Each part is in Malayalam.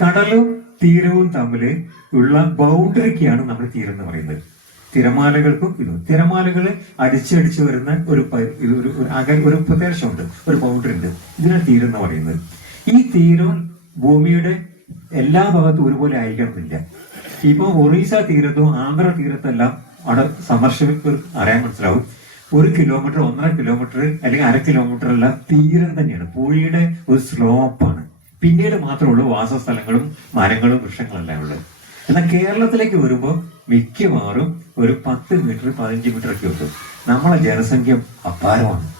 കടലും തീരവും തമ്മിൽ ഉള്ള ബൗണ്ടറിക്കാണ് നമ്മൾ തീരം എന്ന് പറയുന്നത്. തിരമാലകൾക്കും ഇതും തിരമാലകൾ അടിച്ചടിച്ച് വരുന്ന ഒരു ഒരു ഒരു പ്രദേശമുണ്ട് ഒരു ബൗണ്ടറി ഉണ്ട് ഇതിനാണ് തീരം എന്ന് പറയുന്നത്. ഈ തീരം ഭൂമിയുടെ എല്ലാ ഭാഗത്തും ഒരുപോലെ ആയിരിക്കണമെന്നില്ല. ഇപ്പൊ ഒറീസ തീരത്തും ആന്ധ്ര തീരത്തെല്ലാം അവിടെ സന്ദർശകർക്ക് അറിയാൻ മനസ്സിലാവും. ഒരു കിലോമീറ്റർ ഒന്നര കിലോമീറ്റർ അല്ലെങ്കിൽ അര കിലോമീറ്റർ എല്ലാം തീരം തന്നെയാണ്. പുഴയുടെ ഒരു സ്ലോപ്പാണ് പിന്നീട് മാത്രമുള്ളൂ വാസസ്ഥലങ്ങളും മരങ്ങളും വൃക്ഷങ്ങളെല്ലാം ഉള്ളത്. എന്നാൽ കേരളത്തിലേക്ക് വരുമ്പോൾ മിക്കവാറും ഒരു പത്ത് മീറ്റർ പതിനഞ്ച് മീറ്റർ ഒക്കെ ഉള്ളൂ. നമ്മളെ ജനസംഖ്യ അപാരമാണ്.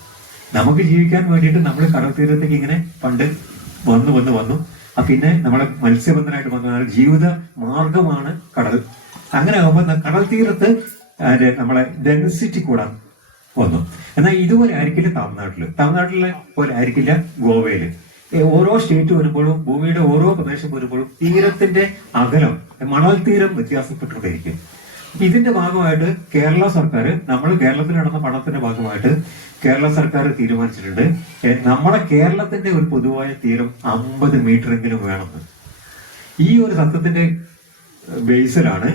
നമുക്ക് ജീവിക്കാൻ വേണ്ടിയിട്ട് നമ്മൾ കടൽ തീരത്തേക്ക് ഇങ്ങനെ പണ്ട് വന്നു വന്നു വന്നു. പിന്നെ നമ്മളെ മത്സ്യബന്ധനമായിട്ട് വന്നാൽ ജീവിത മാർഗമാണ് കടൽ. അങ്ങനെ ആകുമ്പോൾ കടൽ തീരത്ത് നമ്മളെ ഡെൻസിറ്റി കൂടാൻ വന്നു. എന്നാൽ ഇതുപോലെ ആയിരിക്കില്ല തമിഴ്നാട്ടിൽ തമിഴ്നാട്ടിലെ പോലെ ആയിരിക്കില്ല ഗോവയിൽ. ഏ, ഓരോ സ്റ്റേറ്റ് വരുമ്പോഴും ഭൂമിയുടെ ഓരോ പ്രദേശം വരുമ്പോഴും തീരത്തിന്റെ അകലം മണൽ തീരം വ്യത്യാസപ്പെട്ടുകൊണ്ടിരിക്കും ഇതിന്റെ ഭാഗമായിട്ട് കേരള സർക്കാർ നമ്മൾ കേരളത്തിൽ നടന്ന പഠനത്തിന്റെ ഭാഗമായിട്ട് കേരള സർക്കാർ തീരുമാനിച്ചിട്ടുണ്ട്. നമ്മുടെ കേരളത്തിന്റെ ഒരു പൊതുവായ തീരം അമ്പത് മീറ്ററെങ്കിലും വേണമെന്ന്. ഈ ഒരു തത്വത്തിന്റെ ബേസിലാണ്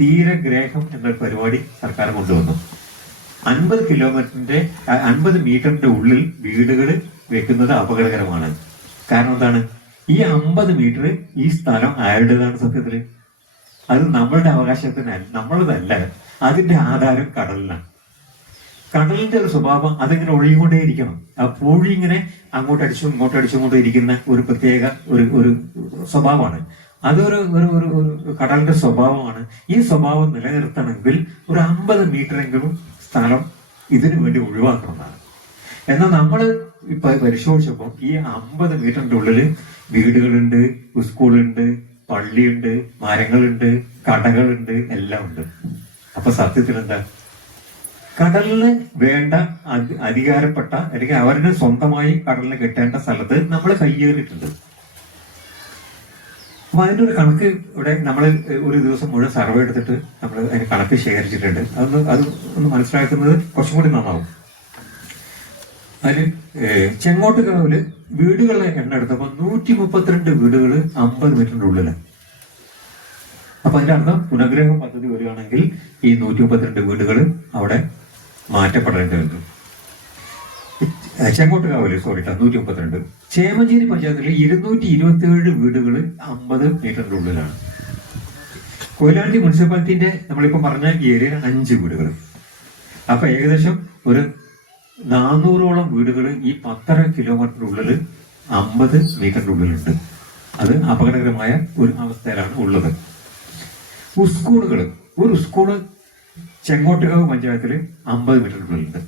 തീരഗ്രേഹം എന്ന പരിപാടി സർക്കാർ കൊണ്ടുവന്നു അൻപത് കിലോമീറ്ററിന്റെ അൻപത് മീറ്ററിന്റെ ഉള്ളിൽ വീടുകൾ വെക്കുന്നത് അപകടകരമാണ്. കാരണം എന്താണ്? ഈ അമ്പത് മീറ്റർ ഈ സ്ഥലം ആരുടേതാണ് സത്യത്തിൽ അത് നമ്മളുടെ അവകാശത്തിനല്ല നമ്മളതല്ല. അതിന്റെ ആധാരം കടലിനാണ്. കടലിന്റെ ഒരു സ്വഭാവം അതിങ്ങനെ ഒഴുകിക്കൊണ്ടേയിരിക്കണം. ആ പൂഴി ഇങ്ങനെ അങ്ങോട്ട് അടിച്ചും ഇങ്ങോട്ട് കൊണ്ടേ ഇരിക്കുന്ന ഒരു പ്രത്യേക ഒരു ഒരു സ്വഭാവമാണ്. അതൊരു ഒരു ഒരു ഒരു കടലിന്റെ സ്വഭാവമാണ്. ഈ സ്വഭാവം നിലനിർത്തണമെങ്കിൽ ഒരു അമ്പത് മീറ്ററെങ്കിലും സ്ഥലം ഇതിനു വേണ്ടി ഒഴിവാക്കണമെന്നാണ്. എന്നാൽ നമ്മൾ ഇപ്പൊ പരിശോധിച്ചപ്പോൾ ഈ അമ്പത് മീറ്ററിന്റെ ഉള്ളിൽ വീടുകളുണ്ട് സ്കൂളുണ്ട് പള്ളിയുണ്ട് മരങ്ങളുണ്ട് കടകളുണ്ട് എല്ലാം ഉണ്ട്. അപ്പൊ സത്യത്തിൽ എന്താ കടലിന് വേണ്ട അധികാരപ്പെട്ട അല്ലെങ്കിൽ അവരുടെ സ്വന്തമായി കടലിന് കിട്ടേണ്ട സ്ഥലത്ത് നമ്മൾ കയ്യേറിയിട്ടുണ്ട്. അപ്പൊ അതിന്റെ ഒരു കണക്ക് ഇവിടെ നമ്മൾ ഒരു ദിവസം മുഴുവൻ സർവേ എടുത്തിട്ട് നമ്മൾ അതിന് കണക്ക് ശേഖരിച്ചിട്ടുണ്ട്. അതൊന്ന് അത് ഒന്ന് മനസ്സിലാക്കുന്നത് കുറച്ചും കൂടി നന്നാവും. അതിൽ ചെങ്ങോട്ട് കടവിൽ വീടുകളെ എണ്ണം എടുത്തപ്പോ നൂറ്റി മുപ്പത്തിരണ്ട് വീടുകൾ അമ്പത് മീറ്ററിന്റെ ഉള്ളിലാണ് അപ്പൊ അതിന്റെ അർത്ഥം പുനഗ്രഹ പദ്ധതി വരികയാണെങ്കിൽ ഈ നൂറ്റി മുപ്പത്തിരണ്ട് വീടുകൾ അവിടെ മാറ്റപ്പെടേണ്ടതുണ്ട് ചെങ്ങോട്ട് കാവൽ സോറി നൂറ്റി മുപ്പത്തിരണ്ട് ചേമഞ്ചേരി പഞ്ചായത്തിലെ ഇരുന്നൂറ്റി ഇരുപത്തി ഏഴ് വീടുകൾ അമ്പത് മീറ്ററിന്റെ ഉള്ളിലാണ്. കൊയിലാണ്ടി മുനിസിപ്പാലിറ്റിന്റെ നമ്മളിപ്പോ പറഞ്ഞ ഈ ഏരിയയിൽ അഞ്ച് വീടുകൾ അപ്പൊ ഏകദേശം ഒരു നാനൂറോളം വീടുകൾ ഈ പത്തര കിലോമീറ്റർ ഉള്ളിൽ അമ്പത് ഉള്ളിലുണ്ട്. അത് അപകടകരമായ ഒരു അവസ്ഥയിലാണ് ഉള്ളത്. സ്കൂളുകൾ ഒരു സ്കൂൾ ചെങ്ങോട്ടുകാവ് പഞ്ചായത്തിൽ അമ്പത് മീറ്റർ ഉള്ളിലുണ്ട്.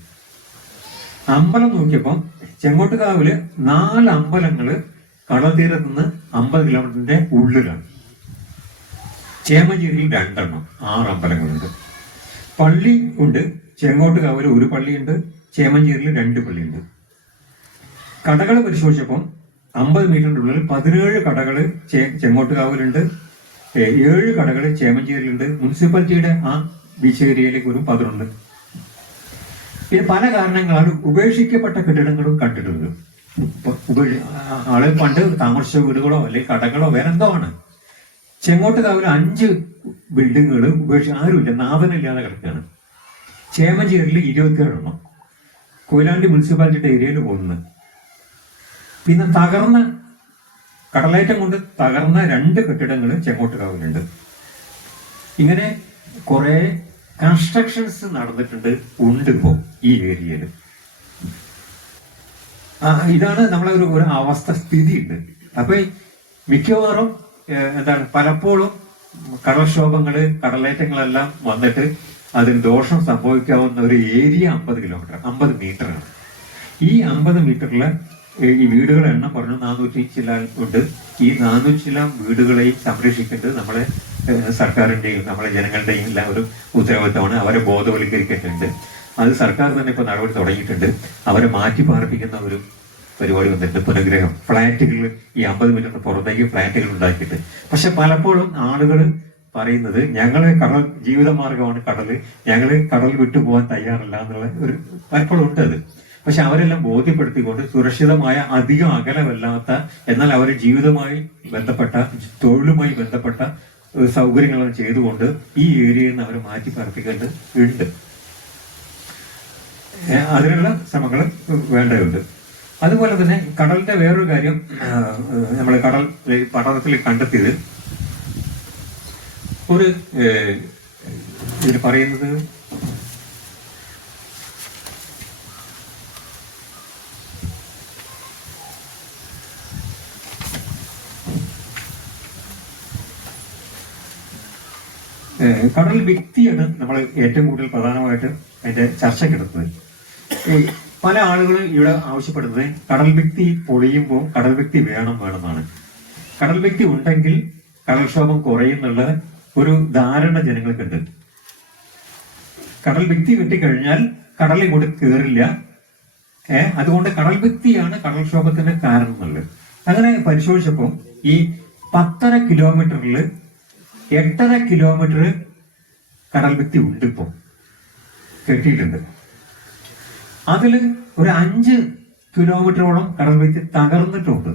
അമ്പലം നോക്കിയപ്പോ ചെങ്ങോട്ടുകാവിൽ നാല് അമ്പലങ്ങൾ കടൽ തീരത്ത് നിന്ന് അമ്പത് കിലോമീറ്ററിന്റെ ഉള്ളിലാണ്. ചേമഞ്ചേരിയിൽ രണ്ടെണ്ണം ആറ് അമ്പലങ്ങളുണ്ട്. പള്ളി ഉണ്ട് ചെങ്ങോട്ടുകാവിൽ ഒരു പള്ളിയുണ്ട് ചേമഞ്ചേരിയിൽ രണ്ട് പള്ളിയുണ്ട്. കടകൾ പരിശോധിച്ചപ്പം അമ്പത് മീറ്ററിന്റെ ഉള്ളിൽ പതിനേഴ് കടകൾ ചെ- ചെങ്ങോട്ടുകാവിലുണ്ട്. ഏഴ് കടകൾ ചേമഞ്ചേരിയിലുണ്ട്. മുനിസിപ്പാലിറ്റിയുടെ ആ ബീച്ച് ഏരിയയിലേക്ക് ഒരു പതിനുണ്ട് പിന്നെ പല കാരണങ്ങളാണ് ഉപേക്ഷിക്കപ്പെട്ട കെട്ടിടങ്ങളും കണ്ടിട്ടുണ്ട്. ആൾ പണ്ട് താമസിച്ച വീടുകളോ അല്ലെങ്കിൽ കടകളോ വേറെ എന്തോ ആണ് ചെങ്ങോട്ടുകാവിൽ അഞ്ച് ബിൽഡിങ്ങുകൾ ഉപേക്ഷിച്ച് ആരുമില്ല. നാഥനില്ലാതെ കിടക്കുകയാണ്. ചേമഞ്ചേരിയിൽ ഇരുപത്തിയേഴെണ്ണം. കൊയിലാണ്ടി മുനിസിപ്പാലിറ്റിയുടെ ഏരിയയിൽ ഒന്ന്. പിന്നെ തകർന്ന കടലേറ്റം കൊണ്ട് തകർന്ന രണ്ട് കെട്ടിടങ്ങൾ ചെങ്ങോട്ടുകാവിലുണ്ട്. ഇങ്ങനെ കുറെ കൺസ്ട്രക്ഷൻസ് നടന്നിട്ടുണ്ട് ഉണ്ട് ഇപ്പോ ഈ ഏരിയയിൽ. ഇതാണ് നമ്മളെ ഒരു ഒരു അവസ്ഥ സ്ഥിതി ഉണ്ട് അപ്പൊ മിക്കവാറും എന്താണ് പലപ്പോഴും കടൽക്ഷോഭങ്ങൾ കടലേറ്റങ്ങളെല്ലാം വന്നിട്ട് അതിന് ദോഷം സംഭവിക്കാവുന്ന ഒരു ഏരിയ അമ്പത് കിലോമീറ്റർ അമ്പത് മീറ്ററാണ് ഈ അമ്പത് മീറ്ററിൽ ഈ വീടുകളുടെ എണ്ണം പറഞ്ഞു നാനൂറ്റി ചില്ലാൻ ഉണ്ട്. ഈ നാനൂറ്റി ചില്ലാം വീടുകളെയും സംരക്ഷിക്കേണ്ടത് നമ്മളെ സർക്കാരിന്റെയും നമ്മളെ ജനങ്ങളുടെയും എല്ലാം ഒരു ഉത്തരവാദിത്തമാണ്. അവരെ ബോധവൽക്കരിക്കേണ്ടതുണ്ട്. അത് സർക്കാർ തന്നെ ഇപ്പോൾ നടപടി തുടങ്ങിയിട്ടുണ്ട്. അവരെ മാറ്റി പാർപ്പിക്കുന്ന ഒരു പരിപാടി വന്നിട്ടുണ്ട്. പുനഗ്രഹം. ഫ്ളാറ്റുകൾ ഈ അമ്പത് മീറ്ററിന് പുറത്തേക്ക് ഫ്ളാറ്റുകൾ ഉണ്ടാക്കിയിട്ട്. പക്ഷെ പലപ്പോഴും ആളുകൾ പറയുന്നത് ഞങ്ങൾ കടൽ ജീവിതമാർഗമാണ് കടൽ. ഞങ്ങൾ കടൽ വിട്ടു പോകാൻ തയ്യാറല്ല എന്നുള്ള ഒരു പലപ്പോഴും ഉണ്ട് അത്. പക്ഷെ അവരെല്ലാം ബോധ്യപ്പെടുത്തിക്കൊണ്ട് സുരക്ഷിതമായ അധികം അകലമല്ലാത്ത എന്നാൽ അവരുടെ ജീവിതമായി ബന്ധപ്പെട്ട തൊഴിലുമായി ബന്ധപ്പെട്ട ഏഹ്, സൗകര്യങ്ങളെല്ലാം ചെയ്തുകൊണ്ട് ഈ ഏരിയയിൽ നിന്ന് അവർ മാറ്റി പാർപ്പിക്കേണ്ടത് ഉണ്ട്. അതിനുള്ള ശ്രമങ്ങൾ വേണ്ടതുണ്ട്. അതുപോലെ തന്നെ കടലിന്റെ വേറൊരു കാര്യം നമ്മൾ കടൽ പഠനത്തിൽ കണ്ടെത്തിയത് ഒരു ഇതിൽ പറയുന്നത് കടൽ വ്യക്തിയാണ് നമ്മൾ ഏറ്റവും കൂടുതൽ പ്രധാനമായിട്ട് അതിന്റെ ചർച്ച ഈ പല ആളുകളും ഇവിടെ ആവശ്യപ്പെടുന്നത് കടൽ വ്യക്തി പൊളിയുമ്പോൾ കടൽ വ്യക്തി വേണം വേണമെന്നാണ്. കടൽ വ്യക്തി ഉണ്ടെങ്കിൽ കടൽക്ഷോഭം കുറയുന്നുള്ള ഒരു ധാരണ ജനങ്ങൾക്കുണ്ട് കടൽ ഭിത്തി കെട്ടിക്കഴിഞ്ഞാൽ കടൽ ഇങ്ങോട്ട് കയറില്ല ഏ അതുകൊണ്ട് കടൽ ഭിത്തിയാണ് കടൽക്ഷോഭത്തിന് കാരണം എന്നുള്ളത്. അങ്ങനെ പരിശോധിച്ചപ്പോൾ ഈ പത്തര കിലോമീറ്ററിൽ എട്ടര കിലോമീറ്റർ കടൽ ഭിത്തി ഉണ്ട് ഇപ്പോ. കെട്ടിയിട്ടുണ്ട്. അതിൽ ഒരു അഞ്ച് കിലോമീറ്ററോളം കടൽ ഭിത്തി തകർന്നിട്ടുണ്ട്.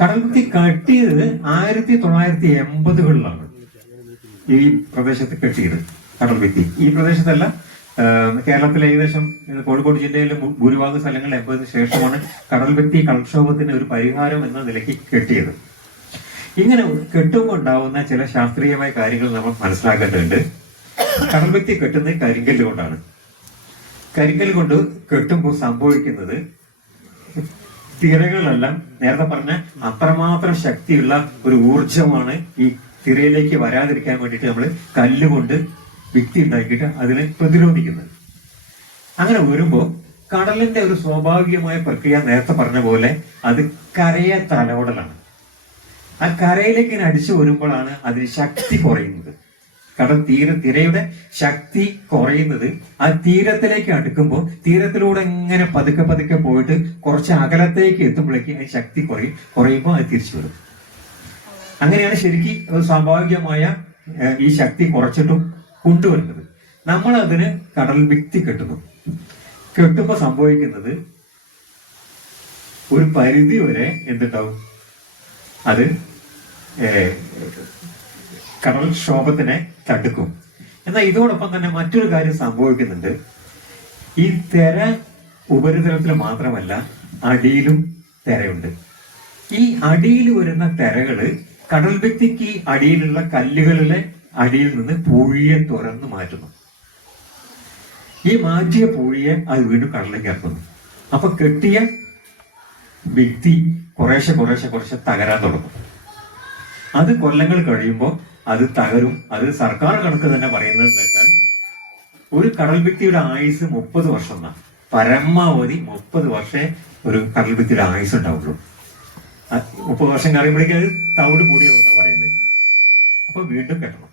കടൽ വ്യക്തി കെട്ടിയത് ആയിരത്തി തൊള്ളായിരത്തി എൺപതുകളിലാണ് ഈ പ്രദേശത്ത് കെട്ടിയത് കടൽ ഭിത്തി. ഈ പ്രദേശത്തല്ല കേരളത്തിലെ ഏകദേശം കോഴിക്കോട് ജില്ലയിലെ ഭൂരിഭാഗം സ്ഥലങ്ങളിൽ എൺപതിന് ശേഷമാണ് കടൽ ഭിത്തി കൽക്ഷോഭത്തിന് ഒരു പരിഹാരം എന്ന നിലയ്ക്ക് കെട്ടിയത്. ഇങ്ങനെ കെട്ടുമ്പോൾ ഉണ്ടാവുന്ന ചില ശാസ്ത്രീയമായ കാര്യങ്ങൾ നമ്മൾ മനസ്സിലാക്കേണ്ടതുണ്ട്. കടൽ ഭിത്തി കെട്ടുന്നത് കരിങ്കല്ല് കൊണ്ടാണ്. കരിങ്കല്ല് കൊണ്ട് കെട്ടുമ്പോൾ സംഭവിക്കുന്നത് തിരകളെല്ലാം നേരത്തെ പറഞ്ഞ അത്രമാത്രം ശക്തിയുള്ള ഒരു ഊർജമാണ് ഈ തിരയിലേക്ക് വരാതിരിക്കാൻ വേണ്ടിയിട്ട് നമ്മൾ കല്ലുകൊണ്ട് ഭിത്തി ഉണ്ടാക്കിയിട്ട് അതിനെ പ്രതിരോധിക്കുന്നത്. അങ്ങനെ വരുമ്പോൾ കടലിന്റെ ഒരു സ്വാഭാവികമായ പ്രക്രിയ നേരത്തെ പറഞ്ഞ പോലെ അത് കരയെ തലോടലാണ് ആ കരയിലേക്ക് ഇങ്ങനെ അടിച്ചു വരുമ്പോഴാണ് അതിന് ശക്തി കുറയുന്നത്. കടൽ തീര തിരയുടെ ശക്തി കുറയുന്നത് ആ തീരത്തിലേക്ക് അടുക്കുമ്പോൾ തീരത്തിലൂടെ ഇങ്ങനെ പതുക്കെ പതുക്കെ പോയിട്ട് കുറച്ച് അകലത്തേക്ക് എത്തുമ്പോഴേക്ക് അതിന് ശക്തി കുറയും. കുറയുമ്പോൾ അത് തിരിച്ചു വരും. അങ്ങനെയാണ് ശരിക്കും സ്വാഭാവികമായ ഈ ശക്തി കുറച്ചിട്ടും കൊണ്ടുവരുന്നത്. നമ്മൾ അതിന് കടൽ ഭിത്തി കെട്ടുന്നു. കെട്ടുമ്പോൾ സംഭവിക്കുന്നത് ഒരു പരിധി വരെ എന്തുണ്ടാവും? അത് ഏഹ്, കടൽക്ഷോഭത്തിനെ തടുക്കും. എന്നാൽ ഇതോടൊപ്പം തന്നെ മറ്റൊരു കാര്യം സംഭവിക്കുന്നുണ്ട്. ഈ തെര ഉപരിതലത്തിൽ മാത്രമല്ല അടിയിലും തെരയുണ്ട്. ഈ അടിയിൽ വരുന്ന തെരകൾ കടൽ വ്യക്തിക്ക് അടിയിലുള്ള കല്ലുകളിലെ അടിയിൽ നിന്ന് പൂഴിയെ തുറന്നു മാറ്റുന്നു. ഈ മാറ്റിയ പൂഴിയെ അത് വീണ്ടും കടലിലേക്ക് ഇറക്കുന്നു. അപ്പൊ കെട്ടിയ വ്യക്തി കുറേശ്ശെ കുറേശ്ശെ കുറേശ്ശെ തകരാൻ തുടങ്ങും. അത് കൊല്ലങ്ങൾ കഴിയുമ്പോൾ അത് തകരും. അത് സർക്കാർ കണക്ക് തന്നെ പറയുന്നത് വെച്ചാൽ ഒരു കടൽ ഭിത്തിയുടെ ആയുസ് മുപ്പത് വർഷം എന്നാണ് പരമാവധി മുപ്പത് വർഷേ ഒരു കടൽ ഭിത്തിയുടെ ആയുസ് ഉണ്ടാവുള്ളൂ. മുപ്പത് വർഷം കഴിയുമ്പോഴേക്കും അത് തവിട് കൂടിയാവുന്ന പറയുന്നത്. അപ്പൊ വീണ്ടും കെട്ടണം.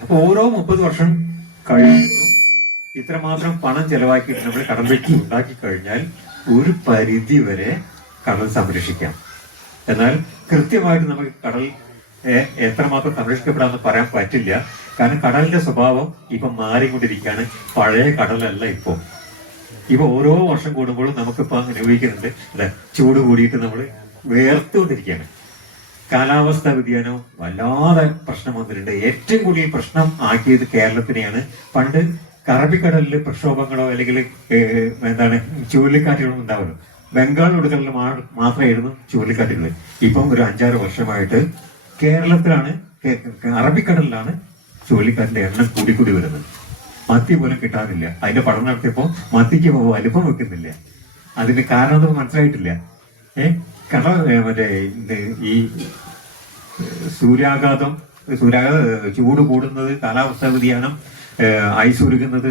അപ്പൊ ഓരോ മുപ്പത് വർഷം കഴിയുമ്പോൾ ഇത്രമാത്രം പണം ചെലവാക്കിയിട്ട് നമ്മൾ കടൽ ഭിത്തി ഉണ്ടാക്കി കഴിഞ്ഞാൽ ഒരു പരിധി വരെ കടൽ സംരക്ഷിക്കാം. എന്നാൽ കൃത്യമായിട്ട് നമുക്ക് കടൽ എത്രമാത്രം സംരക്ഷിക്കപ്പെടാമെന്ന് പറയാൻ പറ്റില്ല. കാരണം കടലിന്റെ സ്വഭാവം ഇപ്പൊ മാറിക്കൊണ്ടിരിക്കുകയാണ്. പഴയ കടലല്ല ഇപ്പോൾ ഇപ്പൊ ഓരോ വർഷം കൂടുമ്പോഴും നമുക്കിപ്പോ അനുഭവിക്കുന്നുണ്ട്. അല്ലെ? ചൂട് കൂടിയിട്ട് നമ്മൾ വേർത്തുകൊണ്ടിരിക്കുകയാണ്. കാലാവസ്ഥാ വ്യതിയാനം വല്ലാതെ പ്രശ്നം വന്നിട്ടുണ്ട്. ഏറ്റവും കൂടുതൽ പ്രശ്നം ആക്കിയത് കേരളത്തിനെയാണ്. പണ്ട് കറബിക്കടലിൽ പ്രക്ഷോഭങ്ങളോ അല്ലെങ്കിൽ എന്താണ് ചുഴലിക്കാറ്റുകളോ ഉണ്ടാവുള്ളൂ ബംഗാൾ ഉടുക്കലിൽ മാത്രമായിരുന്നു ചുഴലിക്കാറ്റുകൾ ഇപ്പം ഒരു അഞ്ചാറ് വർഷമായിട്ട് കേരളത്തിലാണ് അറബിക്കടലിലാണ് ചുഴലിക്കാറ്റിന്റെ എണ്ണം കൂടിക്കൂടി വരുന്നത്. മത്തി പോലും കിട്ടാനില്ല അതിന്റെ പഠനം നടത്തിയപ്പോ മത്തിക്ക് വലിപ്പം വെക്കുന്നില്ല. അതിന്റെ കാരണം നമുക്ക് മനസ്സിലായിട്ടില്ല. ഏ കട മറ്റേ ഈ സൂര്യാഘാതം സൂര്യാഘാത ചൂട് കൂടുന്നത് കാലാവസ്ഥാ വ്യതിയാനം ഐസ് ഉരുകുന്നത്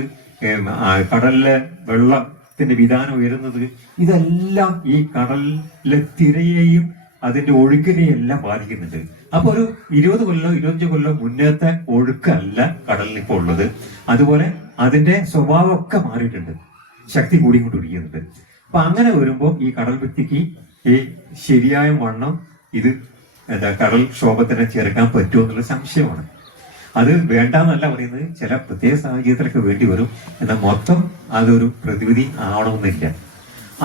കടലിലെ വെള്ളത്തിന്റെ വിധാനം ഉയരുന്നത് ഇതെല്ലാം ഈ കടലിലെ തിരയെയും അതിന്റെ ഒഴുക്കിനെയും എല്ലാം ബാധിക്കുന്നുണ്ട്. അപ്പൊ ഒരു ഇരുപത് കൊല്ലം ഇരുപത്തഞ്ച് കൊല്ലം മുന്നത്തെ ഒഴുക്കല്ല കടലിൽ ഇപ്പോൾ ഉള്ളത്. അതുപോലെ അതിന്റെ സ്വഭാവം ഒക്കെ മാറിയിട്ടുണ്ട്. ശക്തി കൂടിക്കൊണ്ടിരിക്കുന്നുണ്ട് അപ്പൊ അങ്ങനെ വരുമ്പോൾ ഈ കടൽ വ്യക്തിക്ക് ഈ ശരിയായ വണ്ണം ഇത് എന്താ കടൽ ക്ഷോഭത്തിനെ ചെറുക്കാൻ പറ്റുമോ എന്നുള്ള സംശയമാണ്. അത് വേണ്ടാന്നല്ല പറയുന്നത്. ചില പ്രത്യേക സാഹചര്യത്തിലൊക്കെ വേണ്ടി വരും. എന്നാൽ മൊത്തം അതൊരു പ്രതിവിധി ആവണമെന്നില്ല.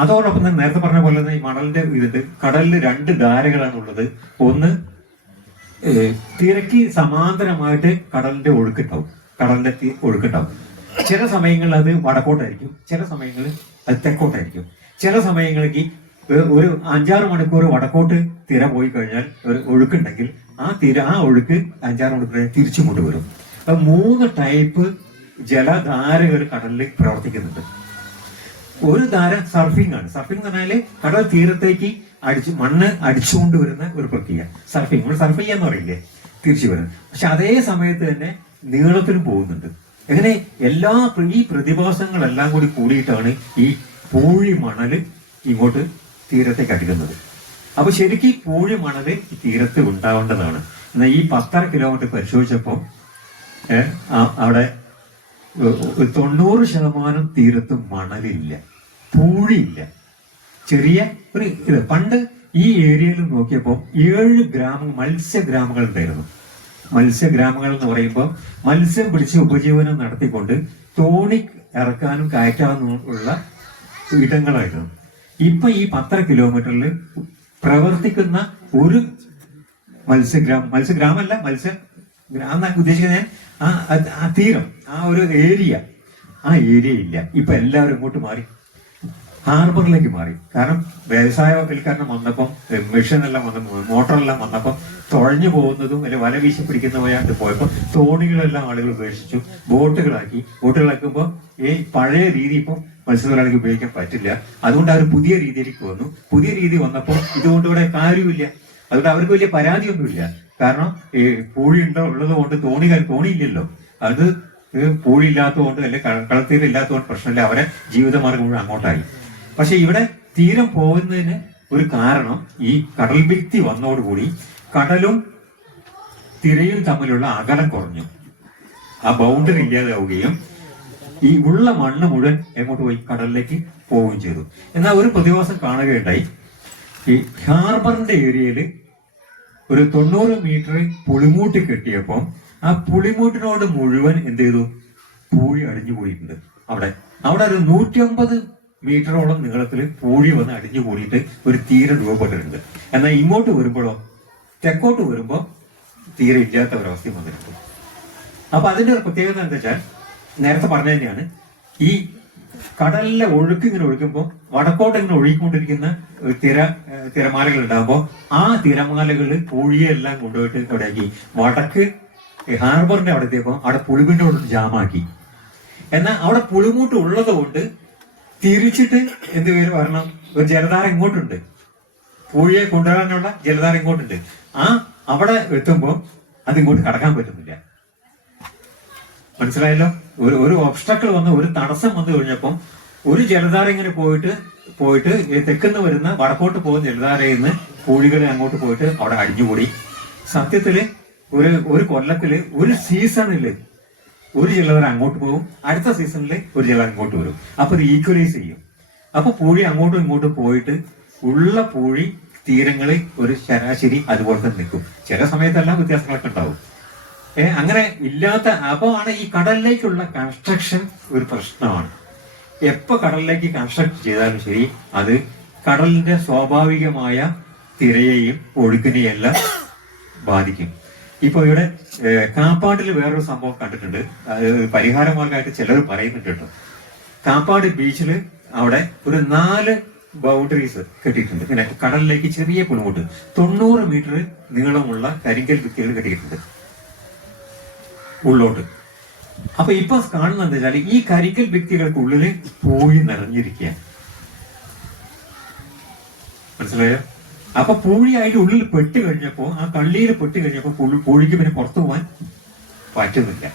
അതോടൊപ്പം തന്നെ നേരത്തെ പറഞ്ഞ പോലെ തന്നെ ഈ മണലിന്റെ ഇതിട്ട് കടലിൽ രണ്ട് ധാരകളാണ് ഉള്ളത് ഒന്ന് തിരക്ക് സമാന്തരമായിട്ട് കടലിന്റെ ഒഴുക്കുണ്ടാവും കടലിന്റെ ഒഴുക്കുണ്ടാവും ചില സമയങ്ങളിൽ അത് വടക്കോട്ടായിരിക്കും. ചില സമയങ്ങളിൽ അത് തെക്കോട്ടായിരിക്കും. ചില സമയങ്ങളിൽ ഒരു അഞ്ചാറ് മണിക്കൂർ വടക്കോട്ട് തിര പോയി കഴിഞ്ഞാൽ ഒരു ഒഴുക്കുണ്ടെങ്കിൽ ആ തിര ആ ഒഴുക്ക് അഞ്ചാറ് മണിക്കൂർ തിരിച്ചു കൊണ്ടുവരും. അപ്പൊ മൂന്ന് ടൈപ്പ് ജലധാരകൾ കടലിൽ പ്രവർത്തിക്കുന്നുണ്ട്. ഒരു ധാര സർഫിംഗ് ആണ്. സർഫിംഗ് എന്ന് പറഞ്ഞാൽ കടൽ തീരത്തേക്ക് അടിച്ച് മണ്ണ് അടിച്ചുകൊണ്ട് വരുന്ന ഒരു പ്രക്രിയ. സർഫിങ്. നമ്മൾ സർഫ് ചെയ്യാന്ന് പറയില്ലേ? തിരിച്ചു വരുന്നത്. പക്ഷെ അതേ സമയത്ത് തന്നെ നീളത്തിലും പോകുന്നുണ്ട്. എങ്ങനെ? എല്ലാ ഈ പ്രതിഭാസങ്ങളെല്ലാം കൂടി കൂടിയിട്ടാണ് ഈ പൂഴി മണൽ ഇങ്ങോട്ട് തീരത്തേക്ക് അടിക്കുന്നത്. അപ്പൊ ശരിക്കും ഈ പൂഴി മണൽ ഈ തീരത്ത് ഉണ്ടാവേണ്ടതാണ്. എന്നാൽ ഈ പത്തര കിലോമീറ്റർ പരിശോധിച്ചപ്പോൾ അവിടെ തൊണ്ണൂറ് ശതമാനം തീരത്ത് മണലില്ല. പൂഴിയില്ല. ചെറിയ ഒരു ഇത്. പണ്ട് ഈ ഏരിയയിൽ നോക്കിയപ്പോൾ ഏഴ് ഗ്രാമ മത്സ്യഗ്രാമങ്ങൾ ഉണ്ടായിരുന്നു. മത്സ്യഗ്രാമങ്ങൾ എന്ന് പറയുമ്പോൾ മത്സ്യം പിടിച്ച് ഉപജീവനം നടത്തിക്കൊണ്ട് തോണി ഇറക്കാനും കയറ്റാനും ഉള്ള ഇടങ്ങളായിരുന്നു. ഇപ്പൊ ഈ പത്തര കിലോമീറ്ററിൽ പ്രവർത്തിക്കുന്ന ഒരു മത്സ്യഗ്രാമം മത്സ്യഗ്രാമല്ല മത്സ്യ ഗ്രാമം ഉദ്ദേശിക്കുന്ന ഞാൻ? ആ തീരം ആ ഒരു ഏരിയ. ആ ഏരിയ ഇല്ല. ഇപ്പൊ എല്ലാവരും ഇങ്ങോട്ട് മാറി. ഹാർബറിലേക്ക് മാറി. കാരണം വ്യവസായ വൽക്കരണം വന്നപ്പം മെഷീൻ എല്ലാം വന്നപ്പോൾ മോട്ടറെല്ലാം വന്നപ്പം തുഴഞ്ഞു പോകുന്നതും അല്ലെങ്കിൽ വല വീശി പിടിക്കുന്നവയായിട്ട് പോയപ്പോൾ തോണികളെല്ലാം ആളുകൾ ഉപേക്ഷിച്ചു ബോട്ടുകളാക്കി. ബോട്ടുകളാക്കുമ്പോൾ ഈ പഴയ രീതി ഇപ്പം മത്സ്യത്തൊഴിലാളിക്ക് ഉപയോഗിക്കാൻ പറ്റില്ല. അതുകൊണ്ട് അവർ പുതിയ രീതിയിലേക്ക് വന്നു. പുതിയ രീതി വന്നപ്പോൾ ഇതുകൊണ്ട് ഇവിടെ കാര്യമില്ല അതുകൊണ്ട് അവർക്ക് വലിയ പരാതിയൊന്നുമില്ല. കാരണം ഈ പൂഴി ഉണ്ടോ ഉള്ളത് കൊണ്ട് തോണി തോണിയില്ലല്ലോ അത് പൂഴി ഇല്ലാത്തതുകൊണ്ട് അല്ലെങ്കിൽ കളത്തീരം ഇല്ലാത്തതുകൊണ്ട് പ്രശ്നമില്ല. അവരെ ജീവിതമാർഗം മുഴുവൻ അങ്ങോട്ടായി. പക്ഷെ ഇവിടെ തീരം പോകുന്നതിന് ഒരു കാരണം ഈ കടൽ ഭിത്തി വന്നതോടുകൂടി കടലും തിരയും തമ്മിലുള്ള അകലം കുറഞ്ഞു. ആ ബൗണ്ടറി ഇല്ലാതാവുകയും ഈ ഉള്ള മണ്ണ് മുഴുവൻ എങ്ങോട്ട് പോയി? കടലിലേക്ക് പോവുകയും ചെയ്തു. എന്നാൽ ഒരു പ്രതിഭാസം കാണുകയുണ്ടായി. ഈ ഹാർബറിന്റെ ഏരിയയിൽ ഒരു തൊണ്ണൂറ് മീറ്റർ പുളിമൂട്ടി കെട്ടിയപ്പോൾ ആ പുളിമൂട്ടിനോട് മുഴുവൻ എന്ത് ചെയ്തു? പൂഴി അടിഞ്ഞു പോയിട്ടുണ്ട് അവിടെ. അവിടെ ഒരു നൂറ്റി നൂറ്റമ്പത് മീറ്ററോളം നീളത്തിൽ പൂഴി വന്ന് അടിഞ്ഞു കൂടിയിട്ട് ഒരു തീരെ രൂപപ്പെട്ടിട്ടുണ്ട്. എന്നാൽ ഇങ്ങോട്ട് വരുമ്പോഴോ തെക്കോട്ട് വരുമ്പോൾ തീരെ ഇല്ലാത്ത ഒരവസ്ഥയും വന്നിട്ടുണ്ട്. അപ്പൊ അതിന്റെ ഒരു പ്രത്യേകത എന്താ വെച്ചാൽ നേരത്തെ പറഞ്ഞ തന്നെയാണ് ഈ കടലിലെ ഒഴുക്ക് ഇങ്ങനെ ഒഴുകുമ്പോൾ വടക്കോട്ട് ഇങ്ങനെ ഒഴുകിക്കൊണ്ടിരിക്കുന്ന തിര തിരമാലകൾ ഉണ്ടാകുമ്പോൾ ആ തിരമാലകൾ പൂഴിയെല്ലാം കൊണ്ടുപോയിട്ട് അവിടെയാക്കി വടക്ക് ഹാർബറിന്റെ അവിടെ എത്തിയപ്പോൾ അവിടെ പുളിമിന്റെ കൊണ്ട് ജാമാക്കി. എന്നാൽ അവിടെ പുളിമൂട്ട് ഉള്ളത് കൊണ്ട് തിരിച്ചിട്ട് എന്ത് പേര് വരണം? ഒരു ജലധാര ഇങ്ങോട്ടുണ്ട്. പൂഴിയെ കൊണ്ടുവരാനുള്ള ജലധാര ഇങ്ങോട്ടുണ്ട്. ആ അവിടെ എത്തുമ്പോൾ അതിങ്ങോട്ട് കടക്കാൻ പറ്റുന്നില്ല. മനസ്സിലായല്ലോ? ഒരു ഒരു ഒബ്സ്റ്റക്കിൾ വന്ന് ഒരു തടസ്സം വന്നു കഴിഞ്ഞപ്പം ഒരു ജലധാര ഇങ്ങനെ പോയിട്ട് പോയിട്ട് തെക്കുന്ന് വരുന്ന വടക്കോട്ട് പോകുന്ന ജലധാരയിൽ നിന്ന് പൂഴികളെ അങ്ങോട്ട് പോയിട്ട് അവിടെ അടിഞ്ഞുകൂടി. സത്യത്തിൽ ഒരു ഒരു കൊല്ലത്തിൽ ഒരു സീസണിൽ ഒരു ജലധാര അങ്ങോട്ട് പോകും അടുത്ത സീസണിൽ ഒരു ജലധാര അങ്ങോട്ട് വരും. അപ്പൊ ഇത് ഈക്വലൈസ് ചെയ്യും. അപ്പൊ പൂഴി അങ്ങോട്ടും ഇങ്ങോട്ടും പോയിട്ട് ഉള്ള പൂഴി തീരങ്ങളിൽ ഒരു ശരാശരി അതുപോലെ തന്നെ നിൽക്കും. ചില സമയത്തെല്ലാം വ്യത്യാസങ്ങളൊക്കെ ഉണ്ടാവും. ഏഹ് അങ്ങനെ ഇല്ലാത്ത അപ്പോ ആണ് ഈ കടലിലേക്കുള്ള കൺസ്ട്രക്ഷൻ ഒരു പ്രശ്നമാണ്. എപ്പോ കടലിലേക്ക് കൺസ്ട്രക്ട് ചെയ്താലും ശരി അത് കടലിന്റെ സ്വാഭാവികമായ തിരയെയും ഒഴുക്കിനെയും എല്ലാം ബാധിക്കും. ഇപ്പൊ ഇവിടെ കാപ്പാടിൽ വേറൊരു സംഭവം കണ്ടിട്ടുണ്ട്. പരിഹാരമാർഗമായിട്ട് പരിഹാര മാർഗമായിട്ട് ചിലർ പറയുന്നുണ്ട് കാപ്പാട് ബീച്ചിൽ അവിടെ ഒരു നാല് ബൗണ്ടറീസ് കെട്ടിയിട്ടുണ്ട്. പിന്നെ കടലിലേക്ക് ചെറിയ പുളിമുട്ട് തൊണ്ണൂറ് മീറ്റർ നീളമുള്ള കരിങ്കൽ ഭിത്തികൾ കെട്ടിയിട്ടുണ്ട്. ഉള്ളോട്ട്. അപ്പൊ ഇപ്പൊ കാണുന്നത് വെച്ചാൽ ഈ കരിക്കൽ ഭിത്തികൾക്കുള്ളിൽ പോയി നിറഞ്ഞിരിക്കുക മനസ്സിലായോ? അപ്പൊ പൂഴി അതിന്റെ ഉള്ളിൽ പെട്ട് കഴിഞ്ഞപ്പോ ആ കള്ളിയിൽ പെട്ട് കഴിഞ്ഞപ്പോ പുഴു- പൂഴിക്ക് പിന്നെ പുറത്തു പോകാൻ പറ്റുന്നില്ല.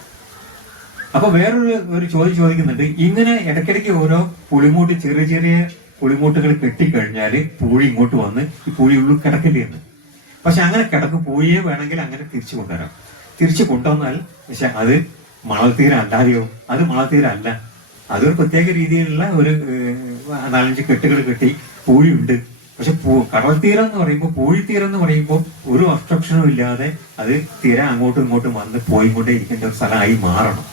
അപ്പൊ വേറൊരു ഒരു ചോദ്യം ചോദിക്കുന്നുണ്ട്. ഇങ്ങനെ ഇടയ്ക്കിടയ്ക്ക് ഓരോ പുളിമൂട്ട് ചെറിയ ചെറിയ പുളിമൂട്ടുകൾ കെട്ടിക്കഴിഞ്ഞാൽ പൂഴി ഇങ്ങോട്ട് വന്ന് ഈ പൂഴി ഉള്ളിൽ കിടക്കില്ലേ എന്ന്. പക്ഷെ അങ്ങനെ കിടക്കും പൂഴിയെ വേണമെങ്കിൽ അങ്ങനെ തിരിച്ചു കൊണ്ടുവരാം. തിരിച്ചു കൊണ്ടുവന്നാൽ പക്ഷെ അത് മണൽത്തീര അല്ലാതെയോ? അത് മണൽത്തീര അല്ല. അതൊരു പ്രത്യേക രീതിയിലുള്ള ഒരു നാലഞ്ച് കെട്ടുകൾ കെട്ടി പൂഴിയുണ്ട് പക്ഷെ കടൽത്തീരം തീരം എന്ന് പറയുമ്പോൾ പൂഴിത്തീരം എന്ന് പറയുമ്പോൾ ഒരു ഒബ്സ്ട്രക്ഷനും ഇല്ലാതെ അത് തീരെ അങ്ങോട്ടും ഇങ്ങോട്ടും വന്ന് പോയിക്കൊണ്ടേ ഇരിക്കേണ്ട ഒരു സ്ഥലമായി മാറണം.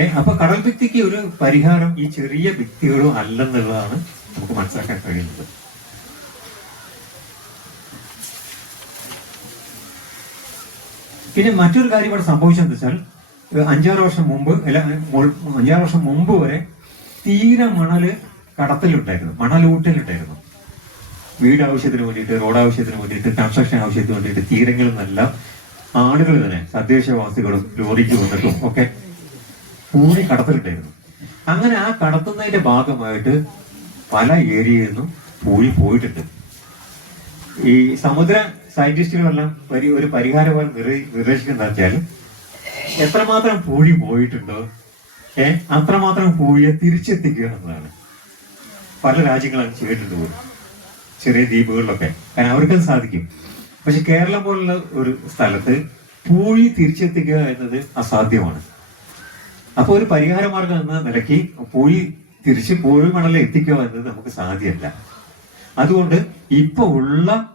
ഏ അപ്പൊ കടൽ ഭിത്തിക്ക് ഒരു പരിഹാരം ഈ ചെറിയ ഭിത്തികളും അല്ലെന്നുള്ളതാണ് നമുക്ക് മനസ്സിലാക്കാൻ കഴിയുന്നത്. പിന്നെ മറ്റൊരു കാര്യം ഇവിടെ സംഭവിച്ചതെന്ന് വെച്ചാൽ അഞ്ചാറ് വർഷം മുമ്പ് അല്ല അഞ്ചാറ് വർഷം മുമ്പ് വരെ തീരെ മണൽ കടത്തിലുണ്ടായിരുന്നു മണലൂട്ടലുണ്ടായിരുന്നു. വീട് ആവശ്യത്തിന് വേണ്ടിയിട്ട് റോഡ് ആവശ്യത്തിന് വേണ്ടിയിട്ട് കൺസ്ട്രക്ഷൻ ആവശ്യത്തിന് വേണ്ടിയിട്ട് തീരങ്ങളിൽ നിന്നെല്ലാം ആളുകൾ തന്നെ തദ്ദേശവാസികളും ലോറിക്ക് വന്നിട്ടും ഒക്കെ കൂടി കടത്തലുണ്ടായിരുന്നു. അങ്ങനെ ആ കടത്തുന്നതിന്റെ ഭാഗമായിട്ട് പല ഏരിയയിൽ നിന്നും പൂഴി പോയിട്ടുണ്ട്. ഈ സമുദ്ര സയന്റിസ്റ്റുകളെല്ലാം വലിയ ഒരു പരിഹാരമായി നിർദ്ദേശിക്കുന്നത് വെച്ചാൽ എത്രമാത്രം പൂഴി പോയിട്ടുണ്ടോ ഏ? അത്രമാത്രം പൂഴിയെ തിരിച്ചെത്തിക്കുക എന്നതാണ് പല രാജ്യങ്ങളും ചെയ്തിട്ടുണ്ട് പോലും. ചെറിയ ദ്വീപുകളിലൊക്കെ. അവർക്കത് സാധിക്കും. പക്ഷെ കേരളം പോലുള്ള ഒരു സ്ഥലത്ത് പൂഴി തിരിച്ചെത്തിക്കുക എന്നത് അസാധ്യമാണ്. അപ്പൊ ഒരു പരിഹാര മാർഗം എന്ന നിലയ്ക്ക് പൂഴി തിരിച്ച് പൂഴി മണലിൽ എത്തിക്കുക എന്നത് നമുക്ക് സാധ്യമല്ല. അതുകൊണ്ട് ഇപ്പൊ ഉള്ള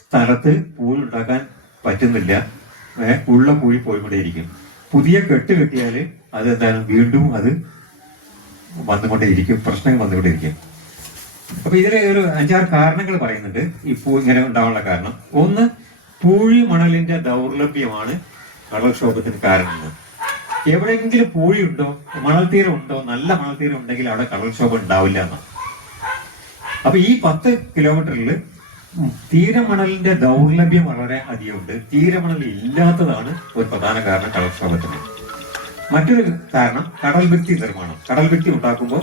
സ്ഥലത്ത് പൂഴി ഉണ്ടാക്കാൻ പറ്റുന്നില്ല. ഉള്ള പൂഴി പോയിക്കൊണ്ടേയിരിക്കും. പുതിയ കെട്ട് കെട്ടിയാൽ അത് എന്താണ് വീണ്ടും അത് വന്നുകൊണ്ടേയിരിക്കും പ്രശ്നങ്ങൾ വന്നുകൊണ്ടേയിരിക്കും. അപ്പൊ ഇതിലെ ഒരു അഞ്ചാറ് കാരണങ്ങൾ പറയുന്നുണ്ട്. ഈ പൂ ഇങ്ങനെ ഉണ്ടാവാനുള്ള കാരണം. ഒന്ന് പൂഴി മണലിന്റെ ദൗർലഭ്യമാണ് കടൽക്ഷോഭത്തിന് കാരണം. എവിടെയെങ്കിലും പൂഴി ഉണ്ടോ? മണൽ തീരം ഉണ്ടോ? നല്ല മണൽ തീരം ഉണ്ടെങ്കിൽ അവിടെ കടൽക്ഷോഭം ഉണ്ടാവില്ല എന്നാണ് അപ്പൊ ഈ പത്ത് കിലോമീറ്ററിൽ തീരമണലിന്റെ ദൗർലഭ്യം വളരെ അധികമുണ്ട്. തീരമണൽ ഇല്ലാത്തതാണ് ഒരു പ്രധാന കാരണം കടൽക്ഷോഭത്തിന് മറ്റൊരു കാരണം കടൽ ഭിത്തി നിർമ്മാണം. കടൽ ഭിത്തി ഉണ്ടാക്കുമ്പോൾ